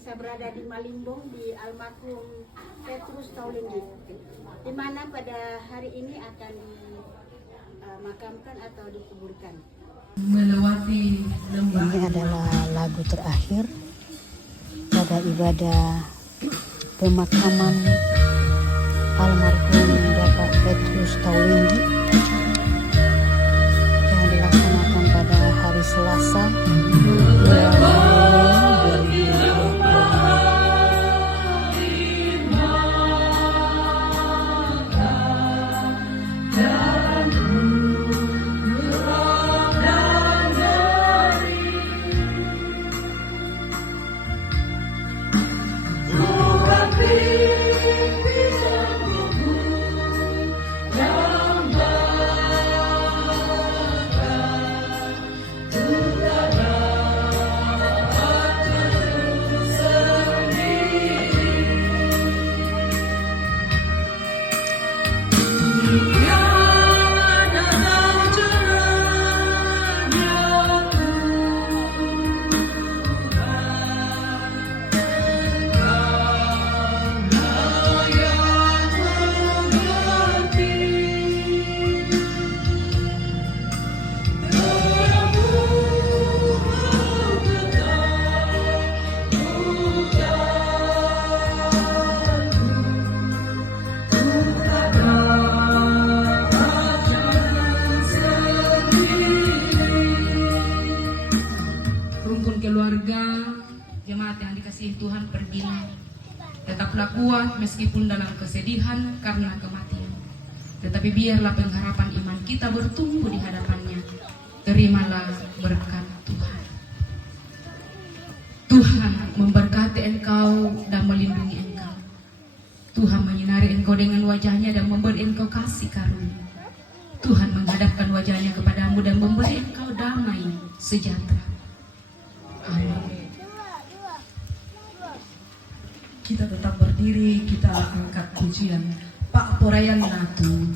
bisa berada di Malimbong di almarhum Petrus Taulingi, di mana pada hari ini akan dimakamkan atau dikuburkan. Melewati lembah. Ini adalah lagu terakhir pada ibadah pemakaman almarhum Bapak Petrus Taulingi yang dilaksanakan pada hari Selasa 2 Mei 2020. Keluarga jemaat yang dikasihi Tuhan Perdina, tetaplah kuat meskipun dalam kesedihan karena kematian, tetapi biarlah pengharapan iman kita bertumbuh di hadapannya. Terimalah berkat Tuhan. Tuhan memberkati engkau dan melindungi engkau. Tuhan menyinari engkau dengan wajahnya dan memberi engkau kasih karunia. Tuhan menghadapkan wajahnya kepadamu dan memberi engkau damai sejahtera. Amin. Kita tetap berdiri, kita angkat pujian Pak Porayan Natu.